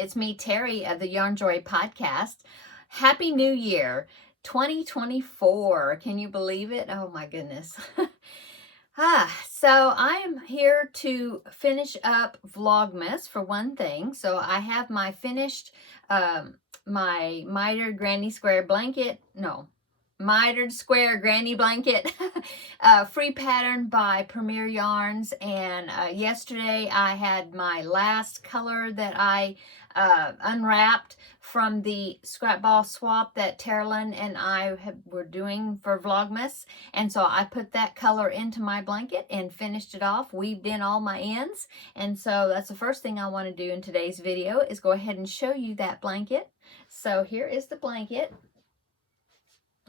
It's me, Terri of the Yarn Joy podcast. Happy New Year, 2024. Can you believe it? Oh my goodness. So I am here to finish up Vlogmas for one thing. So I have my finished, my mitered granny square blanket. No, mitered square granny blanket free pattern by Premier Yarns, and yesterday I had my last color that I unwrapped from the scrap ball swap that Taralynn and I were doing for Vlogmas, and so I put that color into my blanket and finished it off, weaved in all my ends. And so that's the first thing I want to do in today's video, is go ahead and show you that blanket. So here is the blanket.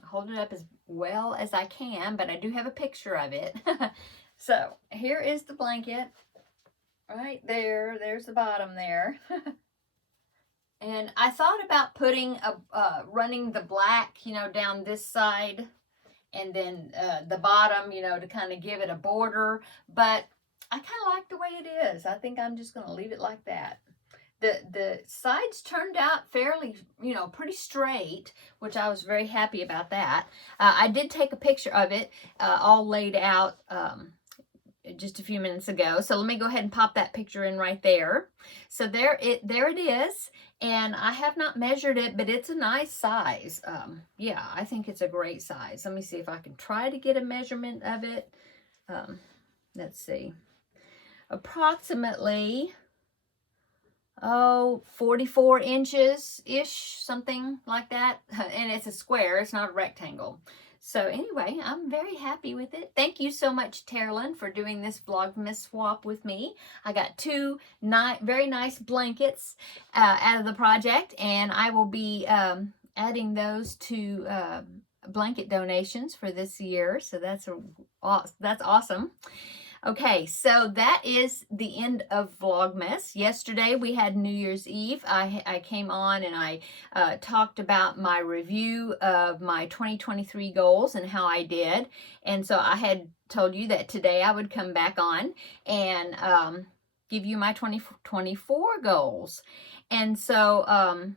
Hold it up as well as I can, but I do have a picture of it. So here is the blanket right there. There's the bottom there. And I thought about putting running the black, down this side, and then the bottom, to kind of give it a border. But I kind of like the way it is. I think I'm just going to leave it like that. The sides turned out fairly, pretty straight, which I was very happy about that. I did take a picture of it all laid out just a few minutes ago. So let me go ahead and pop that picture in right there. So there it is. And I have not measured it, but it's a nice size. Yeah, I think it's a great size. Let me see if I can try to get a measurement of it. Let's see. Approximately 44 inches-ish, something like that. And it's a square, it's not a rectangle. So anyway, I'm very happy with it. Thank you so much, Taralynn, for doing this Vlogmas swap with me. I got two very nice blankets out of the project, and I will be adding those to blanket donations for this year. So that's awesome. Okay, so that is the end of Vlogmas. Yesterday we had New Year's Eve. I came on and I talked about my review of my 2023 goals and how I did. And so I had told you that today I would come back on and give you my 2024 goals. And so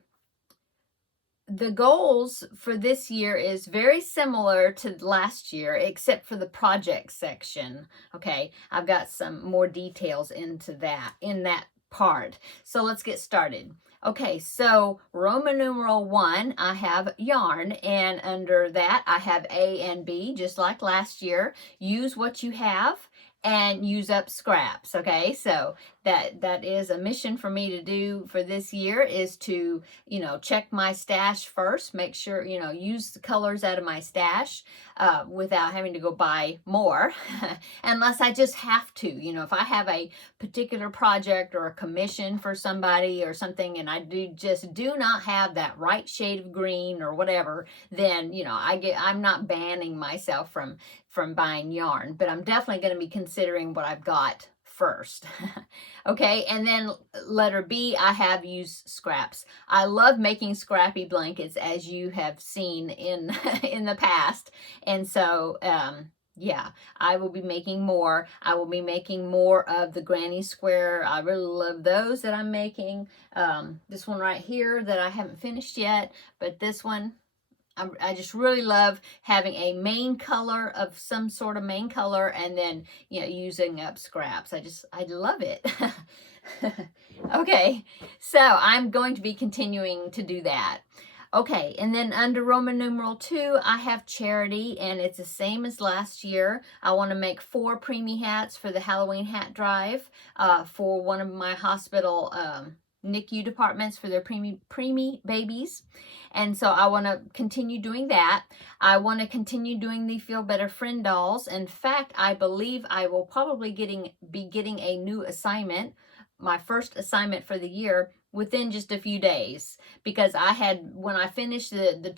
the goals for this year is very similar to last year, except for the project section. Okay, I've got some more details in that part. So let's get started. Okay, so Roman numeral 1, I have yarn, and under that I have A and B, just like last year. Use what you have and use up scraps. Okay, so that is a mission for me to do for this year, is to check my stash first, make sure use the colors out of my stash without having to go buy more unless I just have to. If I have a particular project or a commission for somebody or something and I do not have that right shade of green or whatever, then I'm not banning myself from buying yarn, but I'm definitely going to be considering what I've got first. Okay, and then letter B, I have used scraps. I love making scrappy blankets, as you have seen in the past, and so yeah, I will be making more. I will be making more of the granny square. I really love those that I'm making. This one right here that I haven't finished yet, but this one, I just really love having a main color of some sort of main color, and then using up scraps. I love it. Okay, so I'm going to be continuing to do that. Okay, and then under Roman numeral 2, I have charity, and it's the same as last year. I want to make 4 preemie hats for the Halloween hat drive for one of my hospital NICU departments for their preemie babies. And so I want to continue doing that. I want to continue doing the Feel Better Friend dolls. In fact, I believe I will probably be getting a new assignment, my first assignment for the year, within just a few days, because when I finished the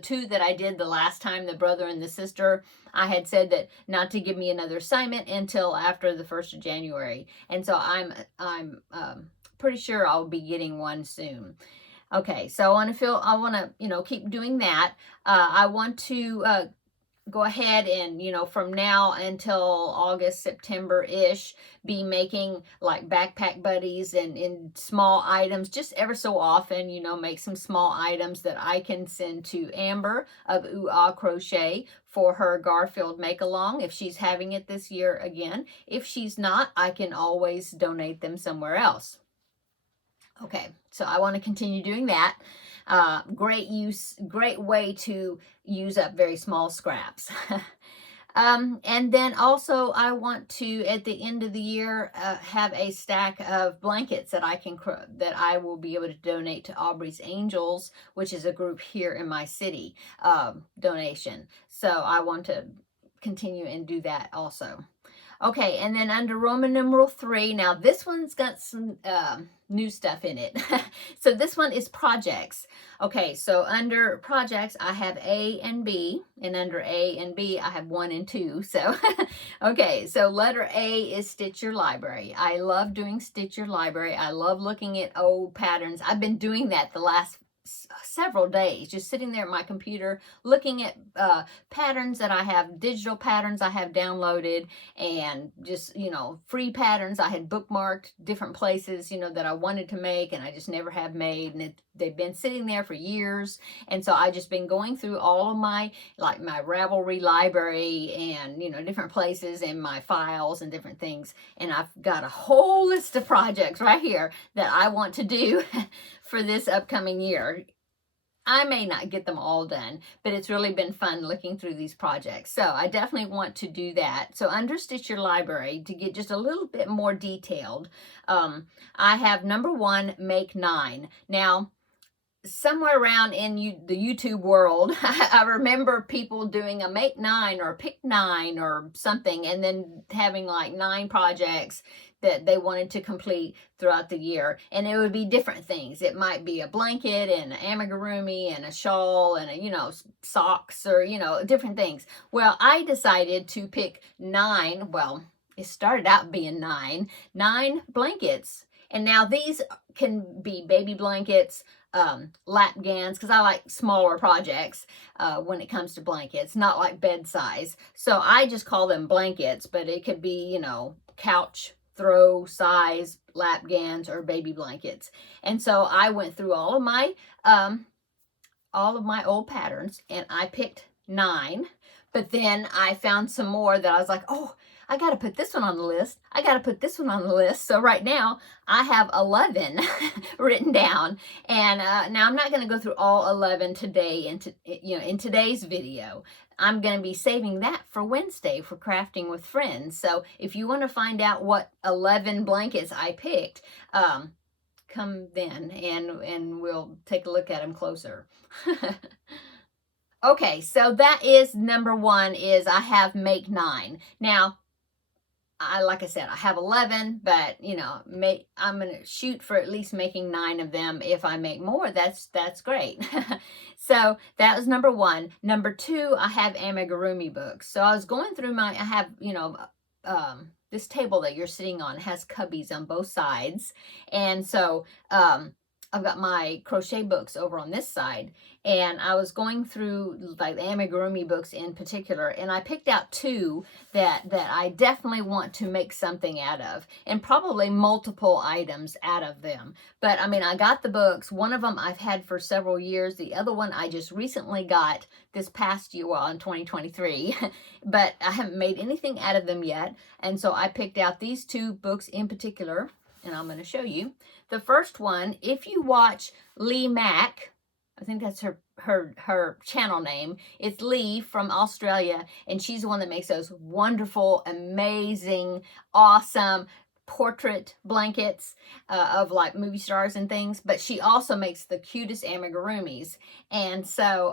two that I did the last time, the brother and the sister, I had said that not to give me another assignment until after the 1st of January. And so I'm pretty sure I'll be getting one soon. Okay, so I want to keep doing that. I want to go ahead and, you know, from now until August, September-ish, be making like backpack buddies and in small items, just ever so often, you know, make some small items that I can send to Amber of Ooh Ah Crochet for her Garfield make-along if she's having it this year again. If she's not, I can always donate them somewhere else. Okay, so I want to continue doing that. Great way to use up very small scraps. And then also I want to, at the end of the year, have a stack of blankets that that I will be able to donate to Aubrey's Angels, which is a group here in my city, donation. So I want to continue and do that also. Okay, and then under Roman numeral 3, now this one's got some new stuff in it. So this one is projects. Okay, so under projects, I have A and B, and under A and B, I have 1 and 2. So, okay, so letter A is Stitch Your Library. I love doing Stitch Your Library. I love looking at old patterns. I've been doing that the last several days, just sitting there at my computer looking at patterns that I have, digital patterns I have downloaded, and just, you know, free patterns I had bookmarked different places, you know, that I wanted to make and I just never have made, and they've been sitting there for years. And so I just been going through all of my, like my Ravelry library and, you know, different places and my files and different things, and I've got a whole list of projects right here that I want to do for this upcoming year. I may not get them all done, but it's really been fun looking through these projects. So I definitely want to do that. So under Stitch Your Library, to get just a little bit more detailed, I have number 1, make 9. Now, somewhere around in the YouTube world, I remember people doing a make 9 or pick 9 or something, and then having like 9 projects that they wanted to complete throughout the year. And it would be different things. It might be a blanket and an amigurumi and a shawl and, you know, socks or, you know, different things. Well, I decided to pick 9. Well, it started out being 9 blankets. And now these can be baby blankets, lap gans, because I like smaller projects when it comes to blankets, not like bed size. So I just call them blankets, but it could be, you know, couch throw size lap gans or baby blankets. And so I went through all of my old patterns and I picked 9, but then I found some more that I was like, oh, I got to put this one on the list. I got to put this one on the list. So right now I have 11 written down, and now I'm not going to go through all 11 today in today's video. I'm going to be saving that for Wednesday for Crafting with Friends. So if you want to find out what 11 blankets I picked, come then and we'll take a look at them closer. Okay, so that is number 1, is I have make 9. Now, like I said, I have 11, but, you know, I'm going to shoot for at least making 9 of them. If I make more, that's great. So that was number 1. Number 2, I have amigurumi books. So I was going through I have, you know, this table that you're sitting on has cubbies on both sides. And so, I've got my crochet books over on this side, and I was going through like the amigurumi books in particular, and I picked out 2 that I definitely want to make something out of, and probably multiple items out of them. But I mean, I got the books. One of them I've had for several years. The other one I just recently got this past year, well, in 2023, but I haven't made anything out of them yet. And so I picked out these 2 books in particular, and I'm going to show you. The first one, if you watch Lee Mack, I think that's her channel name. It's Lee from Australia, and she's the one that makes those wonderful, amazing, awesome portrait blankets of like movie stars and things, but she also makes the cutest amigurumis. And so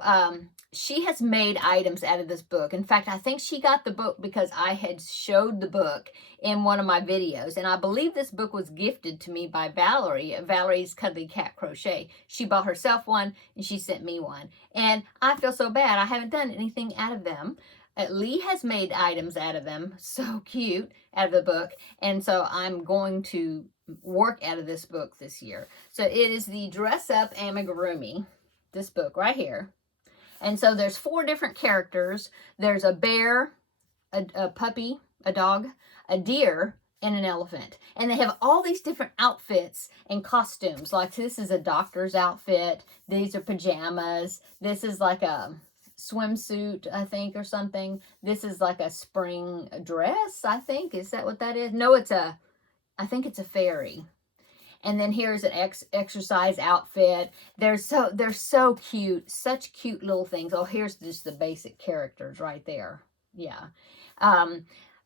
she has made items out of this book. In fact, I think she got the book because I had showed the book in one of my videos, and I believe this book was gifted to me by Valerie at Valerie's Cuddly Cat Crochet. She bought herself one and she sent me one, and I feel so bad I haven't done anything out of them. Lee has made items out of them, so cute, out of the book, and so I'm going to work out of this book this year. So it is the Dress Up Amigurumi, this book right here, And so there's 4 different characters. There's a bear, a puppy, a dog, a deer, and an elephant. And they have all these different outfits and costumes. Like this is a doctor's outfit. These are pajamas. This is like a swimsuit, I think, or something. This is like a spring dress, I think. Is that what that is? No, I think it's a fairy. And then here's an exercise outfit. They're so cute. Such cute little things. Oh, here's just the basic characters right there. Yeah.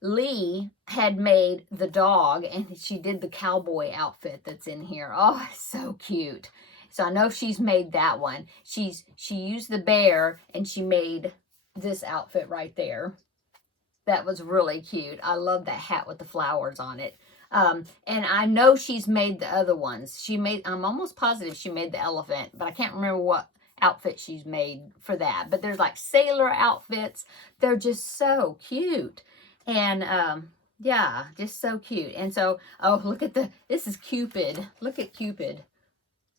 Lee had made the dog, and she did the cowboy outfit that's in here. Oh, it's so cute. So I know she's made that one. She used the bear, and she made this outfit right there. That was really cute. I love that hat with the flowers on it. And I know she's made the other ones. I'm almost positive she made the elephant, but I can't remember what outfit she's made for that. But there's like sailor outfits. They're just so cute. And yeah, just so cute. And so, oh, look at this is Cupid. Look at Cupid.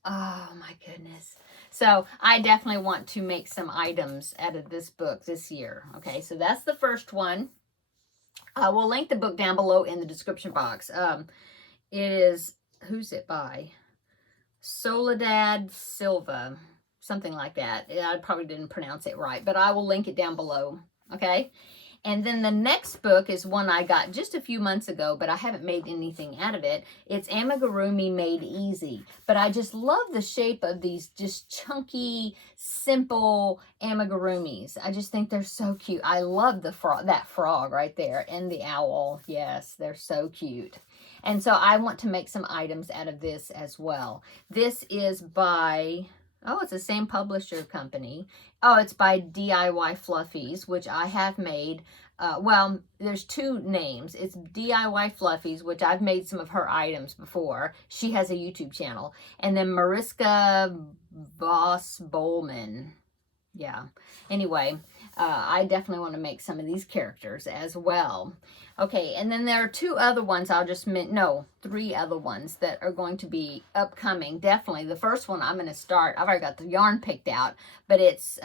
Oh my goodness. So I definitely want to make some items out of this book this year. Okay, so that's the first one. I will link the book down below in the description box. It is, who's it by? Soledad Silva, something like that. I probably didn't pronounce it right, but I will link it down below. Okay. And then the next book is one I got just a few months ago, but I haven't made anything out of it. It's Amigurumi Made Easy. But I just love the shape of these just chunky, simple amigurumis. I just think they're so cute. I love that frog right there and the owl. Yes, they're so cute. And so I want to make some items out of this as well. This is by... oh, it's the same publisher company. Oh, it's by DIY Fluffies, which I have made. Well, there's 2 names. It's DIY Fluffies, which I've made some of her items before. She has a YouTube channel. And then Mariska Voss Bowman. Yeah. Anyway, I definitely want to make some of these characters as well. Okay, and then there are 2 other ones I'll just no, 3 other ones that are going to be upcoming. Definitely. The first one I'm going to start, I've already got the yarn picked out, but it's,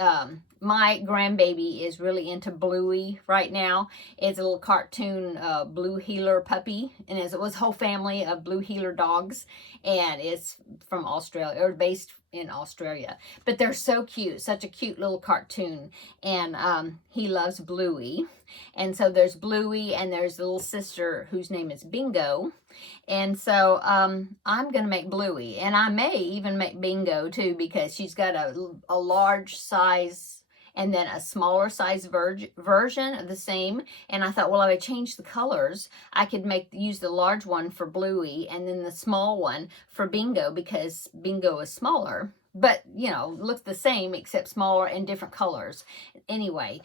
my grandbaby is really into Bluey right now. It's a little cartoon blue heeler puppy, and it was a whole family of blue heeler dogs, and it's from Australia, or based in Australia. But they're so cute, such a cute little cartoon, and he loves Bluey. And so there's Bluey, and there's a little sister whose name is Bingo. And so I'm going to make Bluey, and I may even make Bingo too, because she's got a large size and then a smaller size version of the same. And I thought, well, if I change the colors, I could use the large one for Bluey and then the small one for Bingo, because Bingo is smaller. But, you know, looks the same except smaller and different colors. Anyway,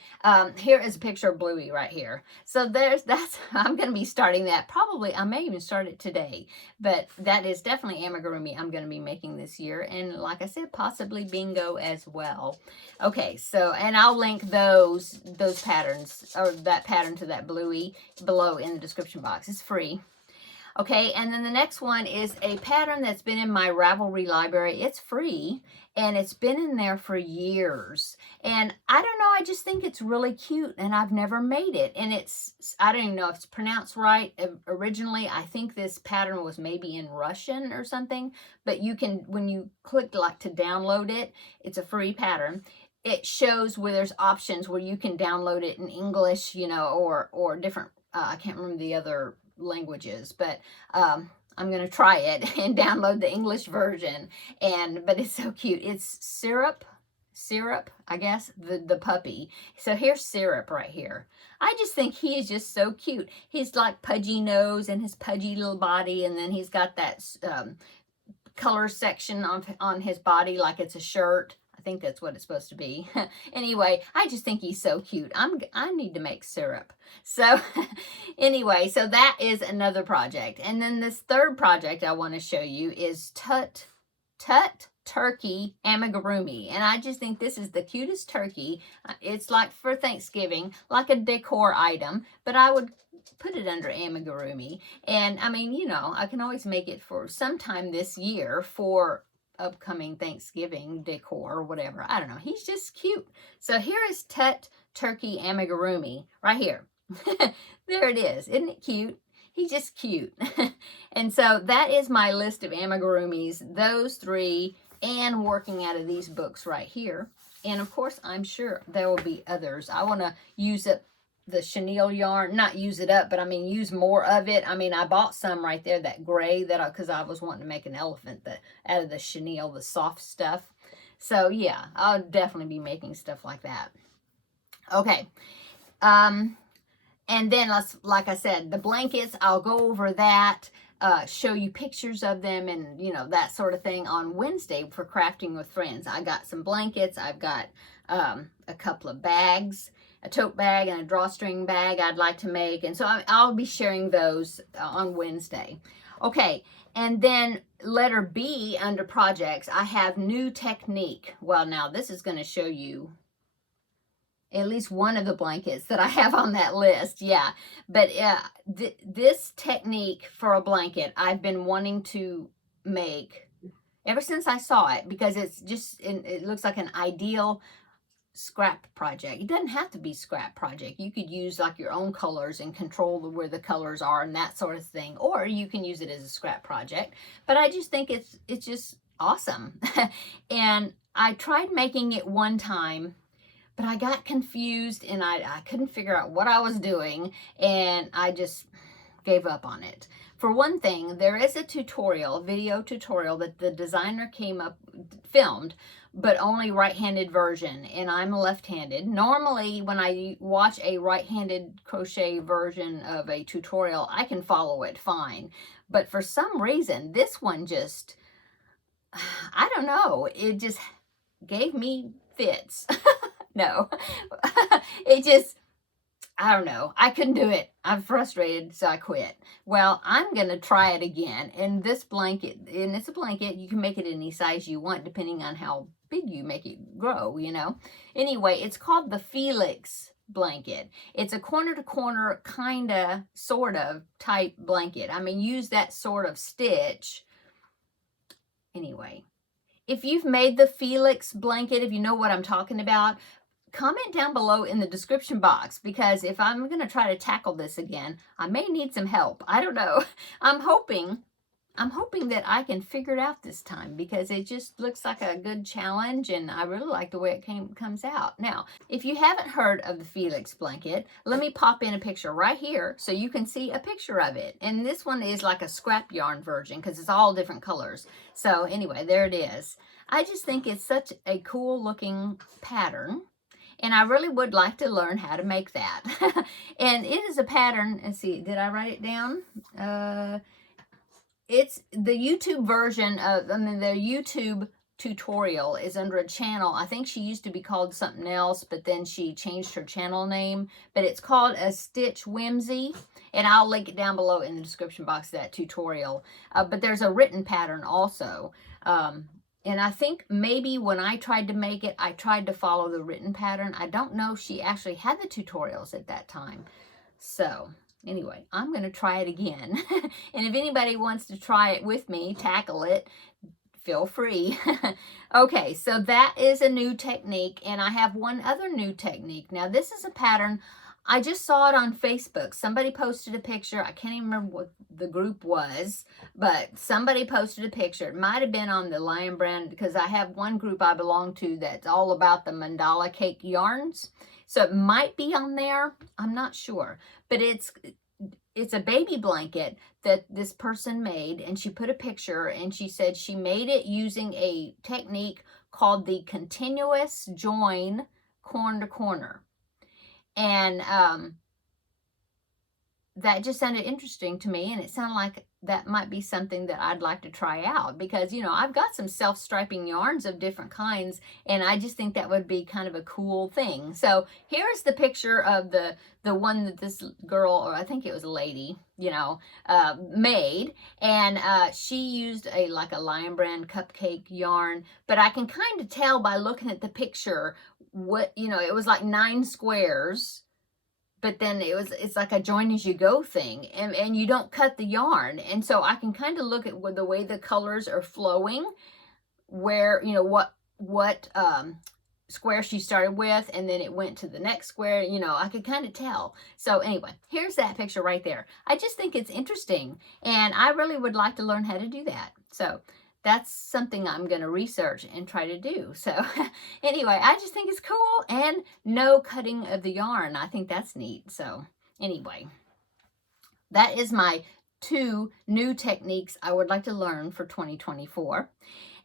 here is a picture of Bluey right here. So I'm going to be starting that. Probably, I may even start it today. But that is definitely amigurumi I'm going to be making this year. And like I said, possibly Bingo as well. Okay, so, and I'll link those patterns, or that pattern to that Bluey below in the description box. It's free. Okay, and then the next one is a pattern that's been in my Ravelry library. It's free, and it's been in there for years. And I don't know, I just think it's really cute, and I've never made it. And I don't even know if it's pronounced right. Originally, I think this pattern was maybe in Russian or something. But you can, when you click like to download it, it's a free pattern. It shows where there's options where you can download it in English, you know, or different, I can't remember the other languages, but I'm gonna try it and download the English version. But it's so cute. It's Syrup, I guess, the puppy. So here's Syrup right here. I just think he is just so cute. He's like pudgy nose and his pudgy little body, and then he's got that color section on his body like it's a shirt. I think that's what it's supposed to be. Anyway, I just think he's so cute. I need to make Syrup. So anyway, so that is another project. And then this third project I want to show you is Tut Turkey Amigurumi. And I just think this is the cutest turkey. It's like for Thanksgiving, like a decor item, but I would put it under amigurumi. And I mean, you know, I can always make it for sometime this year for upcoming Thanksgiving decor or whatever. I don't know. He's just cute. So here is Tut Turkey Amigurumi right here. There it is. Isn't it cute? He's just cute. And so that is my list of amigurumis, those three, and working out of these books right here. And of course, I'm sure there will be others. I want to use up the chenille yarn, not use it up, but I mean use more of it. I mean, I bought some right there, that gray, that because I was wanting to make an elephant out of the chenille, the soft stuff. So yeah, I'll definitely be making stuff like that. Okay. And then, like I said, the blankets, I'll go over that, show you pictures of them and, you know, that sort of thing on Wednesday for Crafting with Friends. I got some blankets. I've got a couple of bags, a tote bag and a drawstring bag I'd like to make. And so I'll be sharing those on Wednesday. Okay, and then letter B under projects, I have new technique. Well, now this is going to show you at least one of the blankets that I have on that list. Yeah, but this technique for a blanket I've been wanting to make ever since I saw it, because it's just, it looks like an ideal scrap project. It doesn't have to be scrap project. You could use like your own colors and control where the colors are and that sort of thing, or you can use it as a scrap project. But I just think it's just awesome. And I tried making it one time, but I got confused and I couldn't figure out what I was doing, and I just gave up on it. For one thing, there is a tutorial, video tutorial that the designer filmed, but only right-handed version, and I'm left-handed. Normally, when I watch a right-handed crochet version of a tutorial, I can follow it fine. But for some reason, this one just, I don't know, it just gave me fits. No, it just, I don't know. I couldn't do it. I'm frustrated, so I quit. Well, I'm going to try it again. And this blanket, and it's a blanket, you can make it any size you want depending on how big you make it grow, you know. Anyway, it's called the Felix blanket. It's a corner-to-corner kind of, sort of type blanket. I mean, use that sort of stitch. Anyway, if you've made the Felix blanket, if you know what I'm talking about, comment down below in the description box, because if I'm going to try to tackle this again, I may need some help. I don't know. I'm hoping that I can figure it out this time, because it just looks like a good challenge, and I really like the way it comes out. Now, if you haven't heard of the Felix blanket, let me pop in a picture right here so you can see a picture of it. And this one is like a scrap yarn version because it's all different colors. So anyway, there it is. I just think it's such a cool looking pattern, and I really would like to learn how to make that. And it is a pattern. Let's see, did I write it down? It's the YouTube version of, the YouTube tutorial is under a channel. I think she used to be called something else, but then she changed her channel name. But it's called A Stitch Whimsy, and I'll link it down below in the description box of that tutorial. But there's a written pattern also. And I think maybe when I tried to make it, I tried to follow the written pattern. I don't know if she actually had the tutorials at that time. So anyway, I'm going to try it again. And if anybody wants to try it with me, tackle it, feel free. Okay, so that is a new technique. And I have one other new technique. Now, this is a pattern. I just saw it on Facebook. Somebody posted a picture. I can't even remember what the group was, but somebody posted a picture. It might have been on the Lion Brand, because I have one group I belong to that's all about the mandala cake yarns. So it might be on there. I'm not sure. But it's a baby blanket that this person made, and she put a picture, and she said she made it using a technique called the continuous join corner to corner. And that just sounded interesting to me, and it sounded like that might be something that I'd like to try out, because, you know, I've got some self-striping yarns of different kinds, and I just think that would be kind of a cool thing. So here's the picture of the one that this girl, or I think it was a lady, you know, made, and she used like a Lion Brand cupcake yarn, but I can kind of tell by looking at the picture what, you know, it was like 9 squares, but then it's like a join as you go thing, and you don't cut the yarn. And so I can kind of look at the way the colors are flowing where, you know, what square she started with, and then it went to the next square. You know, I could kind of tell. So anyway, here's that picture right there. I just think it's interesting, and I really would like to learn how to do that. So that's something I'm going to research and try to do. So anyway, I just think it's cool, and no cutting of the yarn. I think that's neat. So anyway, that is my 2 new techniques I would like to learn for 2024.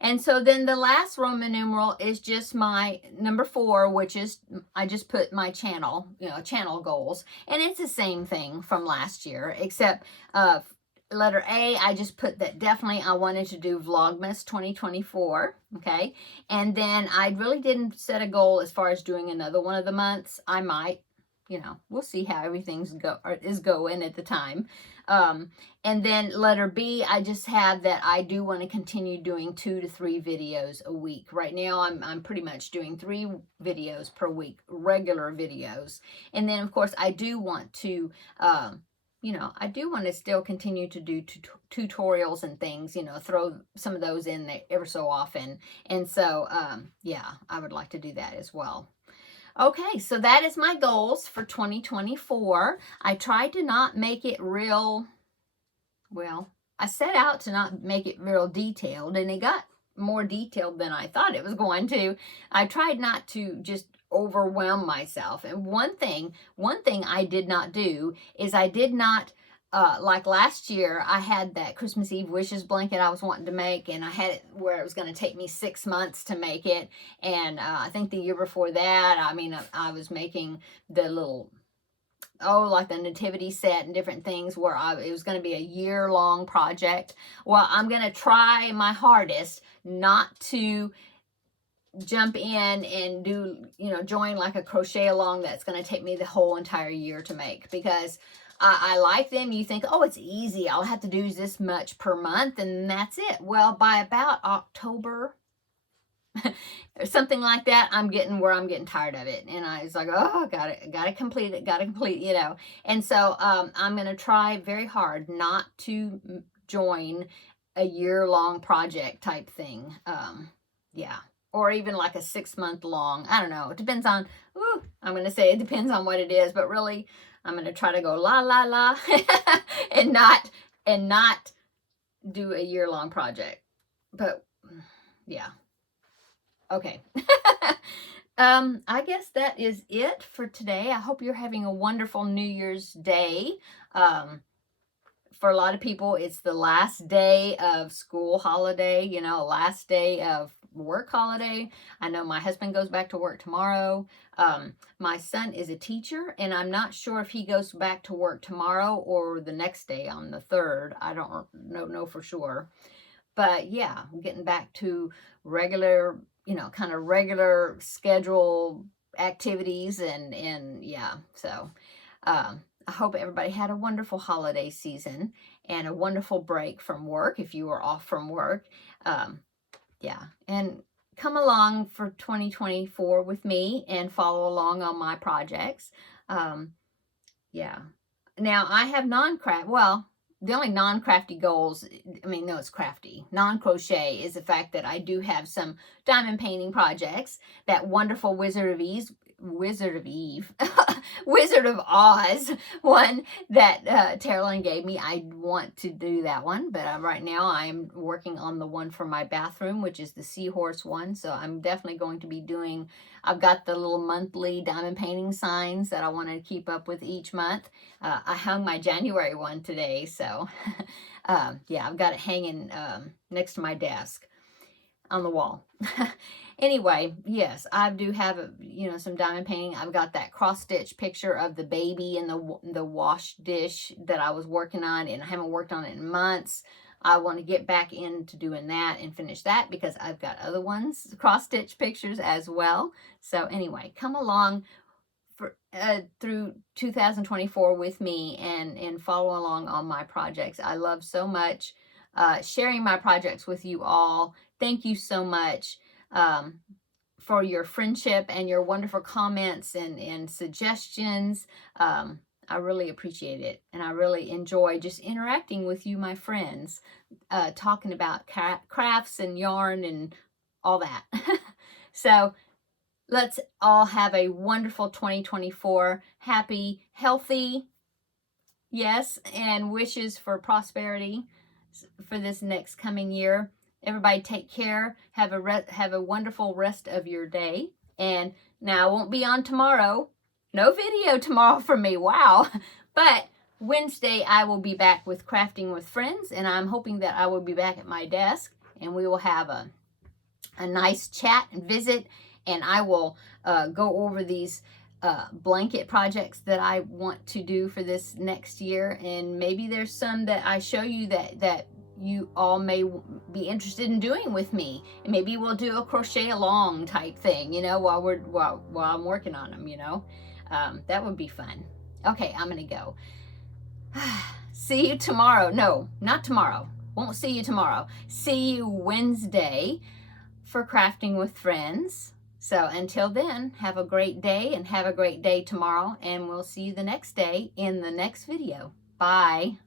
And so then the last Roman numeral is just my number 4, which is, I just put my channel, you know, channel goals. And it's the same thing from last year, except letter A, I just put that definitely I wanted to do Vlogmas 2024, okay? And then I really didn't set a goal as far as doing another one of the months. I might, you know, we'll see how everything's going at the time. And then letter B, I just have that I do want to continue doing 2 to 3 videos a week. Right now, I'm pretty much doing 3 videos per week, regular videos. And then, of course, I do want to, you know, I do want to still continue to do tutorials and things, you know, throw some of those in there ever so often. And so, yeah, I would like to do that as well. Okay, so that is my goals for 2024. I tried to not make it real, well, I set out to not make it real detailed, and it got more detailed than I thought it was going to. I tried not to just overwhelm myself. And one thing I did not do is I did not, like last year, I had that Christmas Eve wishes blanket I was wanting to make, and I had it where it was going to take me 6 months to make it. And I think the year before that, I mean, I was making the little, like the nativity set and different things where it was going to be a year-long project. Well, I'm going to try my hardest not to jump in and do, you know, join like a crochet along that's going to take me the whole entire year to make, because I like them. You think, oh, it's easy. I'll have to do this much per month and that's it. Well, by about October or something like that, I'm getting tired of it. And I was like, oh, gotta complete it, you know. And so I'm going to try very hard not to join a year-long project type thing. Yeah. Or even like a 6-month long. I don't know. It depends on, I'm going to say it depends on what it is, but really I'm going to try to go la, la, la, and not do a year-long project. But yeah. Okay. I guess that is it for today. I hope you're having a wonderful New Year's Day. For a lot of people, it's the last day of school holiday, you know, last day of work holiday. I know my husband goes back to work tomorrow. My son is a teacher, and I'm not sure if he goes back to work tomorrow or the next day on the 3rd. I don't know for sure. But yeah, I'm getting back to regular, you know, kind of regular schedule activities, and yeah, so I hope everybody had a wonderful holiday season and a wonderful break from work if you were off from work. Yeah, and come along for 2024 with me and follow along on my projects. Yeah. Now, I have the only non-crafty goals, I mean, no, it's crafty. Non-crochet is the fact that I do have some diamond painting projects. That wonderful Wizard of Oz one that Taralynn gave me. I want to do that one, but right now I'm working on the one for my bathroom, which is the seahorse one. So I'm definitely going to be doing, I've got the little monthly diamond painting signs that I want to keep up with each month. I hung my January one today, so yeah, I've got it hanging next to my desk on the wall. Anyway, yes, I do have some diamond painting. I've got that cross stitch picture of the baby in the wash dish that I was working on, and I haven't worked on it in months. I want to get back into doing that and finish that because I've got other ones, cross stitch pictures as well. So anyway, come along through 2024 with me and follow along on my projects. I love so much sharing my projects with you all. Thank you so much for your friendship and your wonderful comments and suggestions. I really appreciate it, and I really enjoy just interacting with you, my friends, talking about crafts and yarn and all that. So let's all have a wonderful 2024. Happy, healthy, yes, and wishes for prosperity for this next coming year. Everybody take care. Have a wonderful rest of your day. And now I won't be on tomorrow. No video tomorrow from me. Wow. But Wednesday I will be back with Crafting with Friends, and I'm hoping that I will be back at my desk and we will have a nice chat and visit, and I will go over these blanket projects that I want to do for this next year, and maybe there's some that I show you that you all may be interested in doing with me, and maybe we'll do a crochet along type thing, you know, while I'm working on them, you know. That would be fun. Okay, I'm gonna go. See you tomorrow. No, not tomorrow. Won't see you tomorrow. See you Wednesday for Crafting with Friends. So until then, have a great day, and have a great day tomorrow, and we'll see you the next day in the next video. Bye.